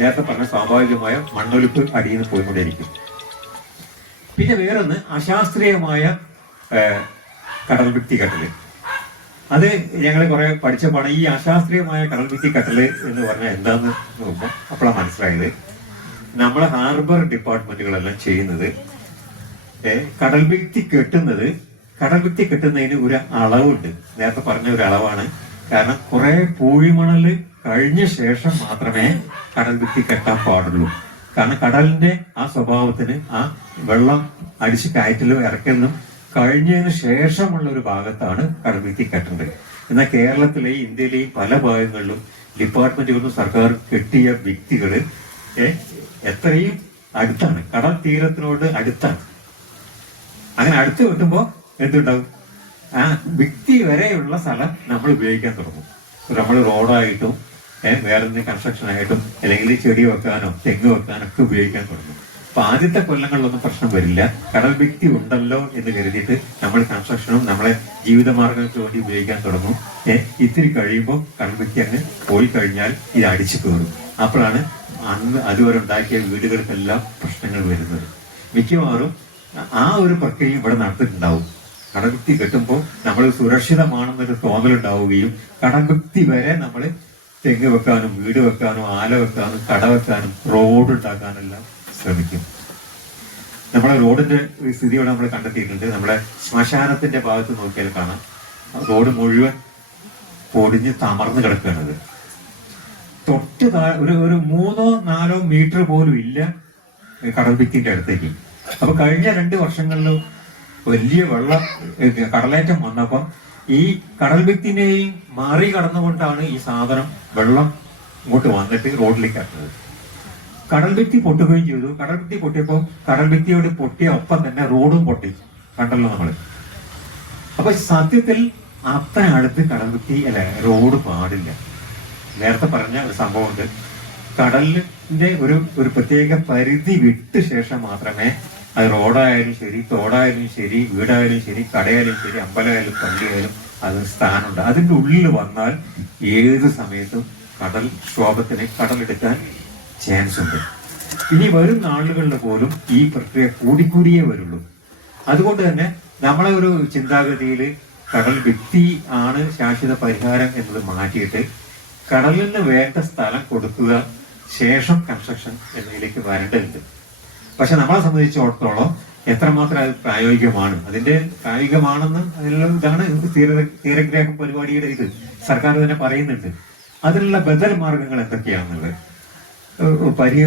നേരത്തെ പറഞ്ഞ സ്വാഭാവികമായ മണ്ണൊലിപ്പ് അടിയിൽ നിന്ന് പോയിക്കൊണ്ടേയിരിക്കും. പിന്നെ വേറൊന്ന് അശാസ്ത്രീയമായ കടൽ ഭിത്തി കട്ടൽ അത് ഞങ്ങൾ കുറെ പഠിച്ചപ്പോൾ ഈ അശാസ്ത്രീയമായ കടൽ ഭിത്തി കട്ടൽ എന്ന് പറഞ്ഞാൽ എന്താന്ന് നോക്കുമ്പോൾ അപ്പോഴാണ് മനസ്സിലായത്. നമ്മളെ ഹാർബർ ഡിപ്പാർട്ട്മെന്റുകളെല്ലാം ചെയ്യുന്നത് കടൽ ഭിത്തി കെട്ടുന്നത് കടൽ ഭിത്തി കെട്ടുന്നതിന് ഒരു അളവുണ്ട്. നേരത്തെ പറഞ്ഞ ഒരു അളവാണ്. കാരണം കുറെ പൂഴിമണൽ കഴിഞ്ഞ ശേഷം മാത്രമേ കടൽ ഭിത്തി കെട്ടാൻ പാടുള്ളൂ. കാരണം കടലിന്റെ ആ സ്വഭാവത്തിന് ആ വെള്ളം അടിച്ച് കയറ്റലും ഇറക്കലും കഴിഞ്ഞതിന് ശേഷമുള്ള ഒരു ഭാഗത്താണ് കടൽ ഭിത്തി കെട്ടേണ്ടത്. എന്നാൽ കേരളത്തിലെയും ഇന്ത്യയിലെയും പല ഭാഗങ്ങളിലും ഡിപ്പാർട്ട്മെന്റുകളും സർക്കാർ കെട്ടിയ വ്യക്തികൾ എത്രയും അടുത്താണ്. കടൽ തീരത്തിനോട് അടുത്താണ്. അങ്ങനെ അടുത്ത് കിട്ടുമ്പോ എന്തുണ്ടാവും? ആ വ്യക്തി വരെയുള്ള സ്ഥലം നമ്മൾ ഉപയോഗിക്കാൻ തുടങ്ങും. നമ്മൾ റോഡായിട്ടും ഏഹ് വേറെ എന്തെങ്കിലും കൺസ്ട്രക്ഷൻ ആയിട്ടും അല്ലെങ്കിൽ ചെടി വെക്കാനോ തെങ്ങ് വെക്കാനോ ഒക്കെ ഉപയോഗിക്കാൻ തുടങ്ങും. അപ്പൊ ആദ്യത്തെ കൊല്ലങ്ങളിലൊന്നും പ്രശ്നം വരില്ല. കടൽ വ്യക്തി ഉണ്ടല്ലോ എന്ന് കരുതിയിട്ട് നമ്മൾ കൺസ്ട്രക്ഷനും നമ്മളെ ജീവിതമാർഗങ്ങൾക്ക് വേണ്ടി ഉപയോഗിക്കാൻ തുടങ്ങും. ഇത്തിരി കഴിയുമ്പോൾ കടൽ വ്യക്തി അങ്ങ് പോയി കഴിഞ്ഞാൽ ഇത് അടിച്ചു കയറും. അപ്പോഴാണ് അന്ന് അതുവരെ ഉണ്ടാക്കിയ വീടുകൾക്കെല്ലാം പ്രശ്നങ്ങൾ വരുന്നത്. മിക്കവാറും ആ ഒരു പ്രക്രിയ ഇവിടെ നടത്തിയിട്ടുണ്ടാവും കടകുത്തി കെട്ടുമ്പോൾ നമ്മൾ സുരക്ഷിതമാണെന്നൊരു തോന്നലുണ്ടാവുകയും കടകുത്തി വരെ നമ്മൾ തെങ്ങ് വെക്കാനും വീട് വെക്കാനും ആല വെക്കാനും കട വെക്കാനും റോഡ് ഉണ്ടാക്കാനെല്ലാം ശ്രമിക്കും. നമ്മളെ റോഡിന്റെ ഒരു സ്ഥിതി ഇവിടെ നമ്മൾ കണ്ടെത്തിയിട്ടുണ്ട്. നമ്മളെ ശ്മശാനത്തിന്റെ ഭാഗത്ത് നോക്കിയാൽ കാണാം. റോഡ് മുഴുവൻ പൊടിഞ്ഞ് തമർന്നു കിടക്കുകയാണത്. തൊട്ട് ഒരു ഒരു മൂന്നോ നാലോ മീറ്റർ പോലും ഇല്ല കടൽ ഭിത്തിന്റെ അടുത്തേക്ക്. അപ്പൊ കഴിഞ്ഞ രണ്ട് വർഷങ്ങളിൽ വലിയ വെള്ളം കടലേറ്റം വന്നപ്പം ഈ കടൽ ഭിത്തിനെയും മാറി കടന്നുകൊണ്ടാണ് ഈ സാധനം വെള്ളം ഇങ്ങോട്ട് വന്നിട്ട് റോഡിലേക്ക് ഇറങ്ങുന്നത്. കടൽ ഭിത്തി പൊട്ടുകയും ചെയ്തു. കടൽ ഭിത്തി പൊട്ടിയപ്പോൾ കടൽ ഭിത്തിയോട് പൊട്ടിയ ഒപ്പം തന്നെ റോഡും പൊട്ടി. കണ്ടല്ലോ നമ്മൾ അപ്പൊ സത്യത്തിൽ അത്ര അടുത്ത് കടൽ ഭിത്തി അല്ല റോഡ് പാടില്ല. നേരത്തെ പറഞ്ഞ ഒരു സംഭവമുണ്ട്. കടലിന്റെ ഒരു ഒരു പ്രത്യേക പരിധി വിട്ട് ശേഷം മാത്രമേ അത് റോഡായാലും ശരി തോടായാലും ശരി വീടായാലും ശരി കടയായാലും ശരി അമ്പലമായാലും പള്ളിയായാലും അത് സ്ഥാനമുണ്ട്. അതിന്റെ ഉള്ളിൽ വന്നാൽ ഏത് സമയത്തും കടൽ ക്ഷോഭത്തിന് കടലെടുക്കാൻ ചാൻസ് ഉണ്ട്. ഇനി വരും നാളുകളിൽ പോലും ഈ പ്രക്രിയ കൂടിക്കൂടിയേ വരുള്ളൂ. അതുകൊണ്ട് തന്നെ നമ്മളെ ഒരു ചിന്താഗതിയിൽ കടൽ വ്യക്തി ആണ് ശാശ്വത പരിഹാരം എന്നത് മാറ്റിയിട്ട് കടലിന് വേണ്ട സ്ഥലം കൊടുക്കുക ശേഷം കൺസ്ട്രക്ഷൻ എന്നതിലേക്ക് വരേണ്ടതുണ്ട്. പക്ഷെ നമ്മളെ സംബന്ധിച്ചിടത്തോളം എത്രമാത്രം അത് പ്രായോഗികമാണ്. അതിന്റെ പ്രായോഗികമാണെന്ന് അതിനുള്ള ഇതാണ് തീര തീരഗ്രഹം പരിപാടിയുടെ ഇത്. സർക്കാർ തന്നെ പറയുന്നുണ്ട്. അതിനുള്ള ബദൽ മാർഗങ്ങൾ എന്തൊക്കെയാണെന്നുള്ളത്? പരി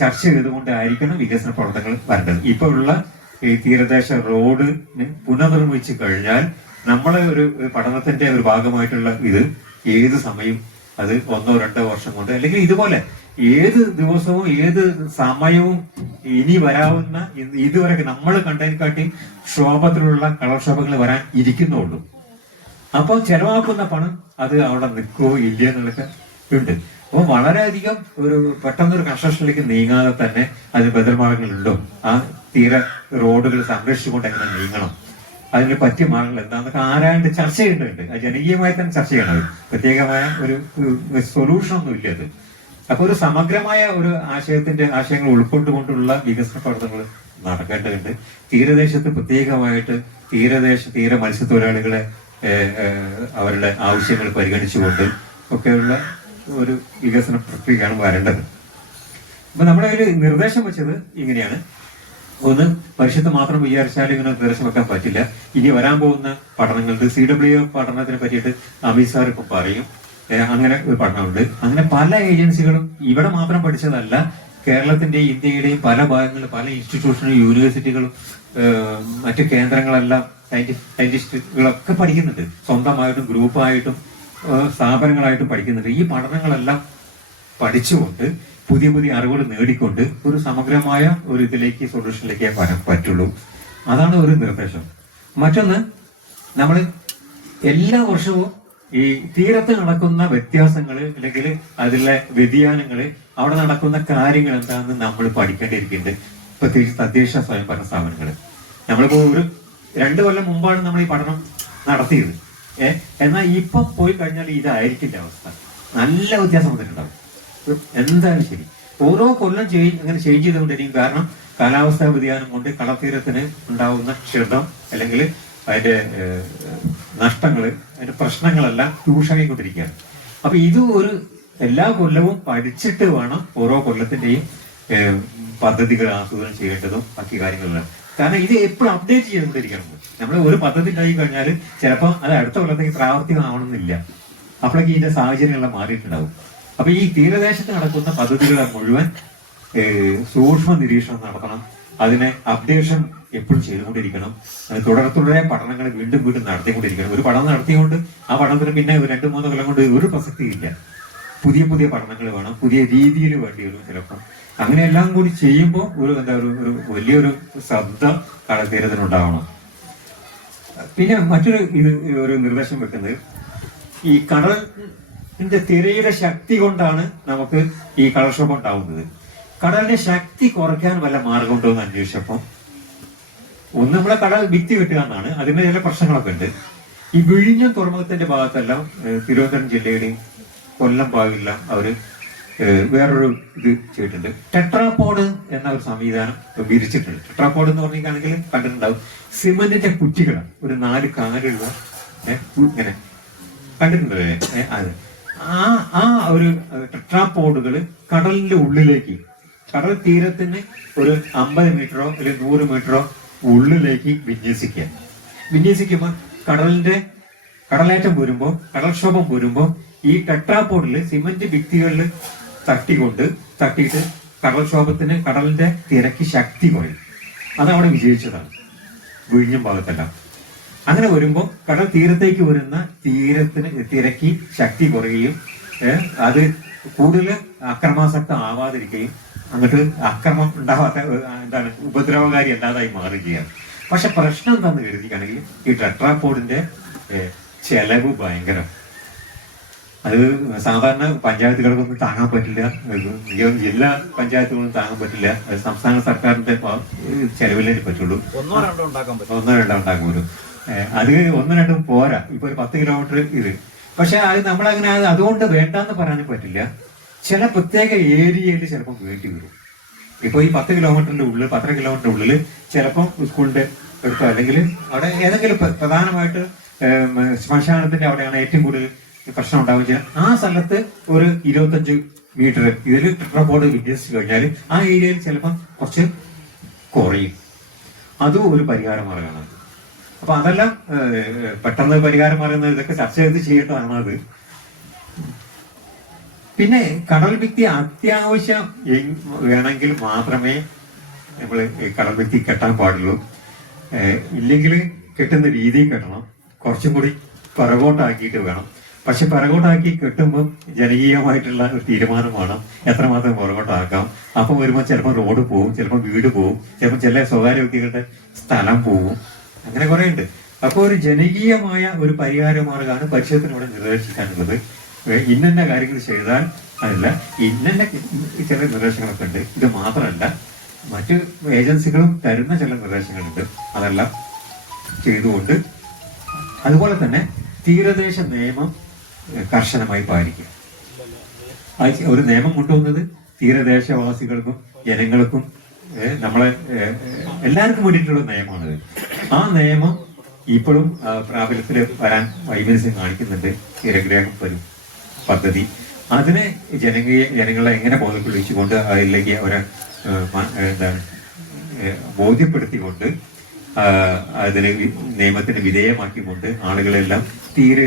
ചർച്ച ചെയ്തുകൊണ്ടായിരിക്കണം വികസന പ്രവർത്തനങ്ങൾ വരേണ്ടത്. ഇപ്പൊ ഉള്ള ഈ തീരദേശ റോഡ് പുനർനിർമ്മിച്ചു കഴിഞ്ഞാൽ നമ്മളെ ഒരു പഠനത്തിന്റെ ഒരു ഭാഗമായിട്ടുള്ള ഇത് ഏത് സമയം അത് ഒന്നോ രണ്ടോ വർഷം കൊണ്ട് അല്ലെങ്കിൽ ഇതുപോലെ ഏത് ദിവസവും ഏത് സമയവും ഇനി വരാവുന്ന ഇതുവരെ നമ്മൾ കണ്ടതിനെക്കാട്ടി ക്ഷോഭത്തിലുള്ള കളർക്ഷോഭങ്ങൾ വരാൻ ഇരിക്കുന്നുള്ളൂ അപ്പോൾ ചെലവാക്കുന്ന പണം അത് അവിടെ നിൽക്കുമോ ഇല്ല എന്നുള്ളൊക്കെ ഉണ്ട്. അപ്പോൾ വളരെയധികം ഒരു പെട്ടെന്നൊരു കൺസ്ട്രക്ഷനിലേക്ക് നീങ്ങാതെ തന്നെ അതിന് ബദൽ മാർഗങ്ങളുണ്ടോ ആ തീര റോഡുകൾ സംരക്ഷിച്ചുകൊണ്ട് എങ്ങനെ നീങ്ങണം? അതിന് പറ്റിയ മാർഗങ്ങൾ എന്താണെന്നൊക്കെ ആരാണ്ട് ചർച്ച ചെയ്യേണ്ടതുണ്ട്. അത് ജനകീയമായി തന്നെ ചർച്ച ചെയ്യണം. പ്രത്യേകമായ ഒരു സൊല്യൂഷൻ ഒന്നും ഇല്ല അത്. അപ്പൊ ഒരു സമഗ്രമായ ഒരു ആശയത്തിന്റെ ആശയങ്ങൾ ഉൾക്കൊണ്ടുകൊണ്ടുള്ള വികസന പ്രവർത്തനങ്ങൾ നടക്കേണ്ടതുണ്ട്. തീരദേശത്ത് പ്രത്യേകമായിട്ട് തീരദേശ തീര മത്സ്യത്തൊഴിലാളികളെ അവരുടെ ആവശ്യങ്ങൾ പരിഗണിച്ചുകൊണ്ട് ഒക്കെയുള്ള ഒരു വികസന പ്രക്രിയയാണ് വരേണ്ടത്. അപ്പൊ നമ്മുടെ ഒരു നിർദ്ദേശം വെച്ചത് ഇങ്ങനെയാണ്. ഒന്ന് പരിശുദ്ധ മാത്രം വിചാരിച്ചാൽ ഇങ്ങനെ നിർദ്ദേശം വെക്കാൻ പറ്റില്ല. ഇനി വരാൻ പോകുന്ന പഠനങ്ങൾക്ക് സി ഡബ്ല്യു പഠനത്തിനെ പറ്റിയിട്ട് അമിത് സാർ ഇപ്പൊ പറയും. അങ്ങനെ ഒരു പഠനമുണ്ട്. അങ്ങനെ പല ഏജൻസികളും ഇവിടെ മാത്രം പഠിച്ചതല്ല കേരളത്തിന്റെയും ഇന്ത്യയുടെയും പല ഭാഗങ്ങളിൽ പല ഇൻസ്റ്റിറ്റ്യൂഷനും യൂണിവേഴ്സിറ്റികളും മറ്റു കേന്ദ്രങ്ങളെല്ലാം സയന്റിസ്റ്റ് സയന്റിസ്റ്റുകളൊക്കെ പഠിക്കുന്നുണ്ട്. സ്വന്തമായിട്ടും ഗ്രൂപ്പായിട്ടും സ്ഥാപനങ്ങളായിട്ടും പഠിക്കുന്നുണ്ട്. ഈ പഠനങ്ങളെല്ലാം പഠിച്ചുകൊണ്ട് പുതിയ പുതിയ അറിവുകൾ നേടിക്കൊണ്ട് ഒരു സമഗ്രമായ ഒരു ഇതിലേക്ക് സൊല്യൂഷനിലേക്ക് വരാൻ പറ്റുള്ളൂ. അതാണ് ഒരു നിർദ്ദേശം. മറ്റൊന്ന് നമ്മൾ എല്ലാ വർഷവും ഈ തീരത്ത് നടക്കുന്ന വ്യത്യാസങ്ങൾ അല്ലെങ്കിൽ അതിലെ വ്യതിയാനങ്ങൾ അവിടെ നടക്കുന്ന കാര്യങ്ങൾ എന്താണെന്ന് നമ്മൾ പഠിക്കേണ്ടിയിരിക്കുന്നുണ്ട്. പ്രത്യേകിച്ച് തദ്ദേശ സ്വയംഭരണ സ്ഥാപനങ്ങൾ. നമ്മളിപ്പോ ഒരു രണ്ടു കൊല്ലം മുമ്പാണ് നമ്മൾ ഈ പഠനം നടത്തിയത്. ഏഹ് എന്നാൽ ഇപ്പൊ പോയി കഴിഞ്ഞാൽ ഇതായിരിക്കില്ല അവസ്ഥ. നല്ല വ്യത്യാസം വന്നിട്ടുണ്ടാവും. എന്തായാലും ശരി? ഓരോ കൊല്ലം ചേഞ്ച് ഇങ്ങനെ ചേഞ്ച് ചെയ്തുകൊണ്ടിരിക്കും. കാരണം കാലാവസ്ഥാ വ്യതിയാനം കൊണ്ട് കടത്തീരത്തിന് ഉണ്ടാവുന്ന ക്ഷതം അല്ലെങ്കിൽ അതിന്റെ നഷ്ടങ്ങൾ അതിന്റെ പ്രശ്നങ്ങളെല്ലാം രൂക്ഷമായിക്കൊണ്ടിരിക്കുകയാണ്. അപ്പൊ ഇത് ഒരു എല്ലാ കൊല്ലവും പഠിച്ചിട്ട് വേണം ഓരോ കൊല്ലത്തിന്റെയും പദ്ധതികൾ ആസൂത്രണം ചെയ്യേണ്ടതും ബാക്കി കാര്യങ്ങളെല്ലാം കാരണം ഇത് എപ്പോഴും അപ്ഡേറ്റ് ചെയ്തുകൊണ്ടിരിക്കണം. നമ്മൾ ഒരു പദ്ധതി ഉണ്ടായി കഴിഞ്ഞാൽ ചിലപ്പോൾ അത് അടുത്ത കൊല്ലത്തേക്ക് പ്രാവർത്തികമാവണമെന്നില്ല. അപ്പോഴേക്ക് ഇതിന്റെ സാഹചര്യങ്ങളെല്ലാം മാറിയിട്ടുണ്ടാവും. അപ്പൊ ഈ തീരദേശത്ത് നടക്കുന്ന പദ്ധതികളെ മുഴുവൻ സൂക്ഷ്മ നിരീക്ഷണം നടത്തണം. അതിനെ അപ്ഡേഷൻ എപ്പോഴും ചെയ്തുകൊണ്ടിരിക്കണം. അത് തുടരെ പഠനങ്ങൾ വീണ്ടും വീണ്ടും നടത്തിക്കൊണ്ടിരിക്കണം. ഒരു പഠനം നടത്തിക്കൊണ്ട് ആ പഠനത്തിന് പിന്നെ രണ്ടു മൂന്ന് കൊല്ലം കൊണ്ട് ഒരു പ്രസക്തിയില്ല പുതിയ പുതിയ പഠനങ്ങൾ വേണം. പുതിയ രീതിയിൽ വേണ്ടി വരും ചിലപ്പോൾ അങ്ങനെ എല്ലാം കൂടി ചെയ്യുമ്പോൾ ഒരു എന്താ ഒരു ഒരു വലിയൊരു ശ്രദ്ധ കടൽത്തീരത്തിനുണ്ടാവണം പിന്നെ മറ്റൊരു ഇത് ഒരു നിർദ്ദേശം വെക്കുന്നത് ഈ കടലിന്റെ തിരയുടെ ശക്തി കൊണ്ടാണ് നമുക്ക് ഈ കടൽക്ഷോഭം ഉണ്ടാവുന്നത്. കടലിന്റെ ശക്തി കുറയ്ക്കാൻ വല്ല മാർഗമുണ്ടോ എന്ന് അന്വേഷിച്ചപ്പോ ഒന്ന് നമ്മളെ കടൽ ഭിത്തി കിട്ടുക എന്നാണ്. അതിന് ചില പ്രശ്നങ്ങളൊക്കെ ഉണ്ട്. ഈ വിഴിഞ്ഞം തുറമുഖത്തിന്റെ ഭാഗത്തെല്ലാം തിരുവനന്തപുരം ജില്ലയുടെയും കൊല്ലം ഭാഗമെല്ലാം അവർ വേറൊരു ഇത് ചെയ്തിട്ടുണ്ട്. ടെട്രാപോഡ് എന്ന ഒരു സംവിധാനം വിരിച്ചിട്ടുണ്ട്. ടെട്രാപോഡ് എന്ന് പറഞ്ഞിട്ടാണെങ്കിൽ കണ്ടിട്ടുണ്ടാവും. സിമന്റിന്റെ കുറ്റികളാണ് ഒരു നാല് കാലുള്ള ഇങ്ങനെ കണ്ടിട്ടുണ്ടല്ലേ? അത്. ആ ആ ഒരു ടെട്രാപോഡുകൾ കടലിന്റെ ഉള്ളിലേക്ക് കടൽ തീരത്തിന് ഒരു അമ്പത് മീറ്ററോ അല്ലെങ്കിൽ നൂറ് മീറ്ററോ ഉള്ളിലേക്ക് വിന്യസിക്കുക. വിന്യസിക്കുമ്പോൾ കടലിന്റെ കടലേറ്റം വരുമ്പോൾ കടൽക്ഷോഭം വരുമ്പോൾ ഈ ടെട്രാപോഡിൽ സിമന്റ് ഭിത്തികളിൽ തട്ടിക്കൊണ്ട് തട്ടിയിട്ട് കടൽക്ഷോഭത്തിന് കടലിന്റെ തിരക്ക് ശക്തി കുറയും. അതവിടെ വിജയിച്ചതാണ്. വിഴിഞ്ഞം ഭാഗത്തെല്ലാം. അങ്ങനെ വരുമ്പോൾ കടൽ തീരത്തേക്ക് വരുന്ന തീരത്തിന് തിരക്കി ശക്തി കുറയുകയും അത് കൂടുതൽ അക്രമാസക്തം ആവാതിരിക്കുകയും അങ്ങോട്ട് അക്രമം ഉണ്ടാവാത്ത എന്താണ് ഉപദ്രവകാരി അല്ലാതായി മാറുകയാണ്. പക്ഷെ പ്രശ്നം എന്താന്ന് കരുതിയാണെങ്കിൽ ഈ ടെട്രാപോഡിന്റെ ചെലവ് ഭയങ്കരം. അത് സാധാരണ പഞ്ചായത്തുകൾക്കൊന്നും താങ്ങാൻ പറ്റില്ല. ജില്ലാ പഞ്ചായത്തുകളൊന്നും താങ്ങാൻ പറ്റില്ല. സംസ്ഥാന സർക്കാരിന്റെ പ- ചെലവിലേ പറ്റുള്ളൂ. ഒന്നോ രണ്ടോ ഉണ്ടാക്കാൻ പറ്റും അത് ഒന്നും രണ്ടും പോരാ. ഇപ്പൊ ഒരു പത്ത് കിലോമീറ്റർ ഇത്. പക്ഷെ അത് നമ്മളങ്ങനെ അത് അതുകൊണ്ട് വേണ്ടാന്ന് പറയാനും പറ്റില്ല. ചില പ്രത്യേക ഏരിയയിൽ ചിലപ്പോൾ വേണ്ടി വരും. ഇപ്പൊ ഈ പത്ത് കിലോമീറ്ററിന്റെ ഉള്ളിൽ പത്തര കിലോമീറ്ററിന്റെ ഉള്ളിൽ ചിലപ്പം സ്കൂളിന്റെ അടുത്തോ അല്ലെങ്കിൽ അവിടെ ഏതെങ്കിലും പ്രധാനമായിട്ട് ശ്മശാനത്തിന്റെ അവിടെയാണ് ഏറ്റവും കൂടുതൽ പ്രശ്നം ഉണ്ടാവുക. ആ സ്ഥലത്ത് ഒരു ഇരുപത്തഞ്ച് മീറ്റർ ഇതിൽ ട്രിപ്പോർഡ് വിന്യസിച്ചു കഴിഞ്ഞാൽ ആ ഏരിയയിൽ ചിലപ്പം കുറച്ച് കുറയും. അതും ഒരു പരിഹാര മാർഗമാണ് അപ്പൊ അതെല്ലാം പെട്ടെന്ന് പരിഹാരം പറയുന്നത് ഇതൊക്കെ ചർച്ച ചെയ്ത് ചെയ്യേണ്ടതാണ് അത്. പിന്നെ കടൽ ഭിത്തി അത്യാവശ്യം വേണമെങ്കിൽ മാത്രമേ നമ്മൾ കടൽ ഭിത്തി കെട്ടാൻ പാടുള്ളൂ. ഇല്ലെങ്കിൽ കെട്ടുന്ന രീതി കെട്ടണം. കുറച്ചും കൂടി പിറകോട്ടാക്കിയിട്ട് വേണം. പക്ഷെ പിറകോട്ടാക്കി കെട്ടുമ്പോൾ ജനകീയമായിട്ടുള്ള ഒരു തീരുമാനമാണ് എത്രമാത്രം പുറകോട്ടാക്കാം. അപ്പം വരുമ്പോൾ ചിലപ്പോൾ റോഡ് പോവും ചിലപ്പോൾ വീട് പോവും ചിലപ്പോൾ ചില സ്വകാര്യ വ്യക്തികളുടെ സ്ഥലം പോവും. അങ്ങനെ കുറെ ഉണ്ട് അപ്പോൾ ഒരു ജനകീയമായ ഒരു പരിഹാര മാർഗമാണ് പരിശോധന നിർദ്ദേശിക്കാനുള്ളത് ഇന്നന്ന കാര്യങ്ങൾ ചെയ്താൽ അതല്ല ഇന്നന്ന ചില നിർദ്ദേശങ്ങളൊക്കെ ഉണ്ട്. ഇത് മാത്രമല്ല മറ്റ് ഏജൻസികളും തരുന്ന ചില നിർദ്ദേശങ്ങളുണ്ട്. അതെല്ലാം ചെയ്തുകൊണ്ട് അതുപോലെ തന്നെ തീരദേശ നിയമം കർശനമായി പാലിക്കുക ഒരു നിയമം കൊണ്ടുവന്നത് തീരദേശവാസികൾക്കും ജനങ്ങൾക്കും നമ്മളെ എല്ലാവർക്കും വേണ്ടിയിട്ടുള്ള നിയമമാണ് ആ നിയമം ഇപ്പോഴും പ്രാബല്യത്തിൽ വരാൻ വൈമനസ്യം കാണിക്കുന്നുണ്ട്. തീരഗ്രഹം വരും പദ്ധതി. അതിനെ ജനകീയ ജനങ്ങളെ എങ്ങനെ ബോധപ്പെടുവിച്ചുകൊണ്ട് അതിലേക്ക് അവരെ എന്താണ് ബോധ്യപ്പെടുത്തിക്കൊണ്ട് അതിനെ നിയമത്തിന് വിധേയമാക്കിക്കൊണ്ട് ആളുകളെല്ലാം തീരെ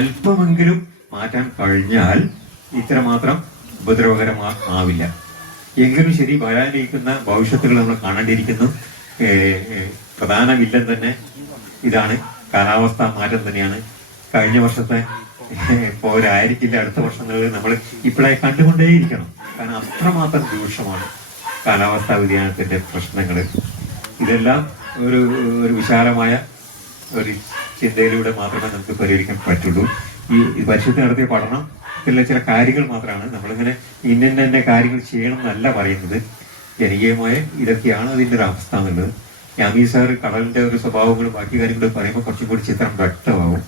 അല്പമെങ്കിലും മാറ്റാൻ കഴിഞ്ഞാൽ ഇത്രമാത്രം ഉപദ്രവകരമാ ആവില്ല. എങ്കിലും ശരി വരാനിരിക്കുന്ന ഭവിഷ്യത്തുകൾ നമ്മൾ കാണേണ്ടിയിരിക്കുന്നു. പ്രധാന വില്ലൻ തന്നെ ഇതാണ്. കാലാവസ്ഥ മാറ്റം തന്നെയാണ്. കഴിഞ്ഞ വർഷത്തെ പോരായിരിക്കില്ല. അടുത്ത വർഷങ്ങളിൽ നമ്മൾ ഇപ്പോഴേ കണ്ടുകൊണ്ടേയിരിക്കണം. കാരണം അത്രമാത്രം രൂക്ഷമാണ് കാലാവസ്ഥാ വ്യതിയാനത്തിന്റെ പ്രശ്നങ്ങൾ. ഇതെല്ലാം ഒരു ഒരു വിശാലമായ ഒരു ചിന്തയിലൂടെ മാത്രമേ നമുക്ക് പരിഹരിക്കാൻ പറ്റുള്ളൂ. ഈ പരിശുദ്ധ നടത്തിയ പഠനത്തിലെ ചില കാര്യങ്ങൾ മാത്രമാണ് നമ്മളിങ്ങനെ ഇന്നെ കാര്യങ്ങൾ ചെയ്യണം എന്നല്ല പറയുന്നത്. ജനകീയമായ ഇതൊക്കെയാണ് അതിന്റെ ഒരു അവസ്ഥ എന്നുള്ളത്. യാമി സാർ കടലിന്റെ ഒരു സ്വഭാവങ്ങളും ബാക്കി കാര്യങ്ങളും പറയുമ്പോൾ കുറച്ചും കൂടി ചിത്രം വ്യക്തമാവും.